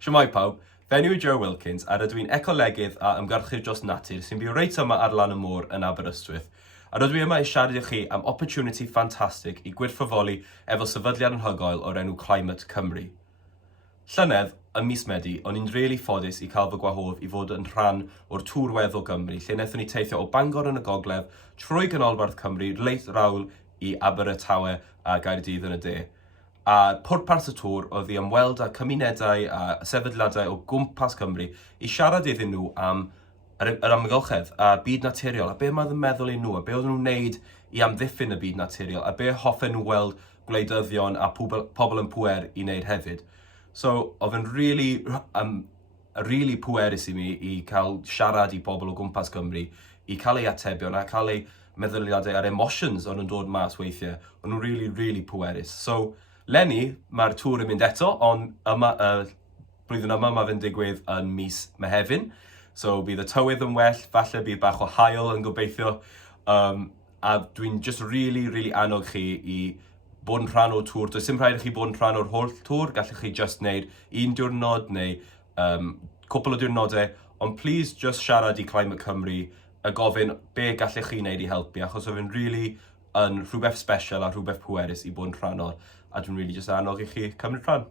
Siamai pawb, fenyw Joe Wilkins a rydw i'n ecolegydd a ymgyrchydd dros natur sy'n byw reit yma ar lan y môr yn Aberystwyth. A rydw i yma i siarad i chi am opportunity ffantastig i gwirfoddoli efo sefydliad anhygoel o'r enw Climate Cymru. Llynedd, ym mis Medi, o'n i'n rili ffodus i cael fy gwahodd i fod yn rhan o'r tŵr weddol Gymru, lle wnaethon ni teithio o Bangor yn y gogledd, trwy ganolbarth Cymru, leit rawl i Abertawe a Gaerdydd yn y de. A pwrpas y tŵr oedd i ymweld â cymunedau a sefydliadau o gwmpas Cymru i siarad iddyn nhw am yr amgylchedd a byd naturiol a be mae'n meddwl i nhw a be oedd nhw'n wneud i amddiffyn y byd naturiol a be hoffen nhw weld gwleidyddion a pobl yn pwer i wneud hefyd. So, oedd yn really pwerus i mi i cael siarad i bobl o gwmpas Cymru, i cael ei atebion a cael ei meddyliadau a'r emotions o'n nhw'n dod mas weithiau. O'n nhw'n really pwerus. So, Lenny, mae'r tŵr yn mynd eto, ond blwyddyn yma mae fe'n digwydd yn mis Mehefin. So bydd y tywydd yn well, falle bydd bach o haul yn gobeithio. A dwi'n just really annog chi i bod yn rhan o'r tŵr. Does dim rhaid i chi bod yn rhan o'r holl tŵr, gallech chi just wneud un diwrnod neu cwpl o diwrnodau, ond please just siarad i Climate Cymru a gofyn be gallech chi wneud i helpu, achos oedd yn really yn rhywbeth special a rhywbeth pwerus i bod yn rhan o'r, a dwi'n really just annog i chi cymryd rhan.